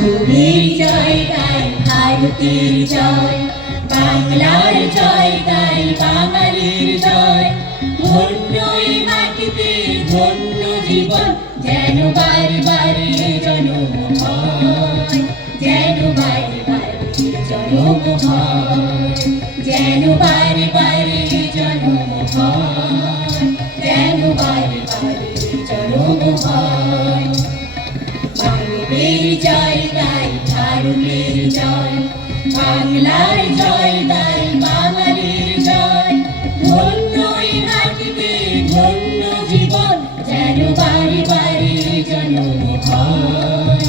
মানবের জয় গাই ভারতের জয়, বাংলার জয় গাই বাঙালির জয়। ধন্য এই মাটিতে ধন্য জীবন, যেন বারে বারে জন্ম হয়, যেন বারে বারে জন্ম হয়, যেন বারে বারে জন্ম হয়, যেন বারে বারে জন্ম হয়। মানবের জয় গাই ভারতের জয়, বাংলার জয় গাই বাঙালির জয়। ধন্য এই মাটিতে ধন্য জীবন, যেন বারে বারে জন্ম হয়,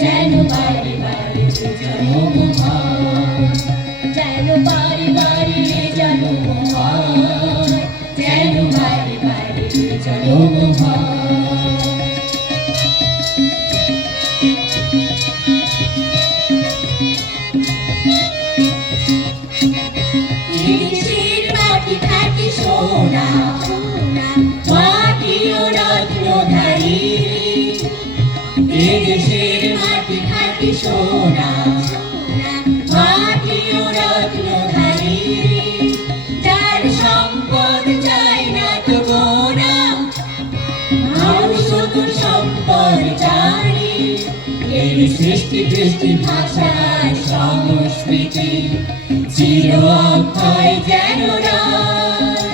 যেন বারে বারে জন্ম হয়, যেন বারে বারে জন্ম হয়, যেন বারে বারে জন্ম হয়। দেশের মাটি থাকে সোনা, মাটি ও রত্নধারী। দেশের মাটি থাকে সোনা, মাটি ও রত্নধারী। যার সম্পদ চাই না তো গোনা, মানুষ তো সম্পদ জানি। এর সৃষ্টি কৃষ্টি ভাষার সংস্কৃতি চির অক্ষয় যেন রয়।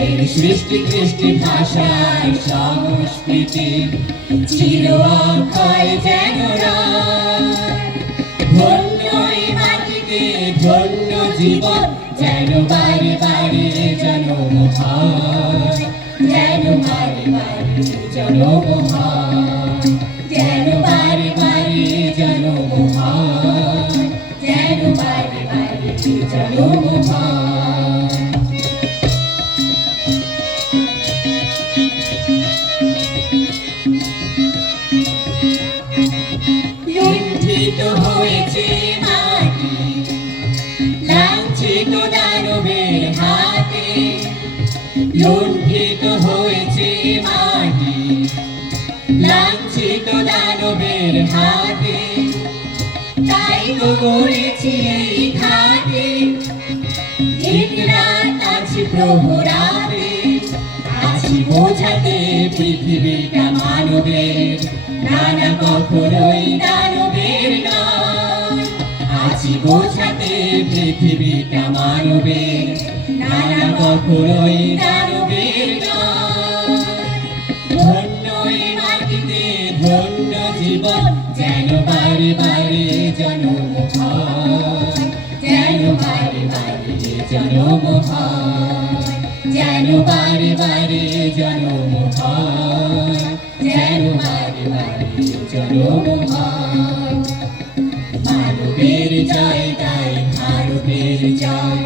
এর সৃষ্টি কৃষ্টি ভাষার সংস্কৃতি চির অক্ষয় যেন রয়। ধন্য এই মাটিতে ধন্য জীবন, যেন বারে বারে জন্ম হয়, যেন বারে বারে জন্ম হয়, যেন বারে বারে জন্ম হয়, যেন বারে বারে জন্ম হয়। লুণ্ঠিত হয়েছে মাটি, লাঞ্ছিত দানবের হাতে। লুণ্ঠিত হয়েছে মাটি, লাঞ্ছিত দানবের হাতে। তাই তো গড়েছি এই ঘাটে, দিন রাত আছি প্রহরাতে। আছি বোঝাতে পৃথিবীটা মানবের, নানা কখনোই দানবের নয়। আছি বোঝাতে পৃথিবীটা মানবের, নানা কখনোই দানবের নয়। ধন্য এই মাটিতে ধন্য জীবন, যেন বারে বারে জন্ম হয়, যেন বারে বারে জন্ম হয়, যেন বারে বারে জন্ম হয়, যেন বারে বারে জন্ম হয়। মানবের জয় গাই ভারতের জয়,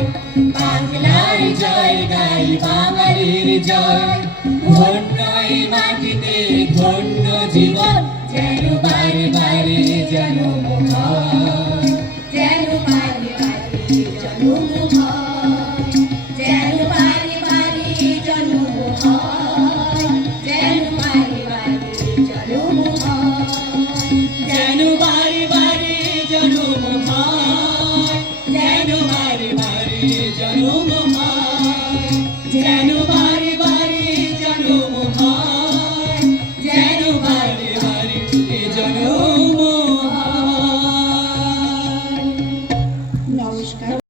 বাংলার জয় গাই বাঙালির জয়। ধন্য এই মাটিতে ধন্য জীবন, যেন বারে বারে জন্ম হয়, যেন বারে বারে জন্ম হয়, যেন বারে বারে জন্ম হয়।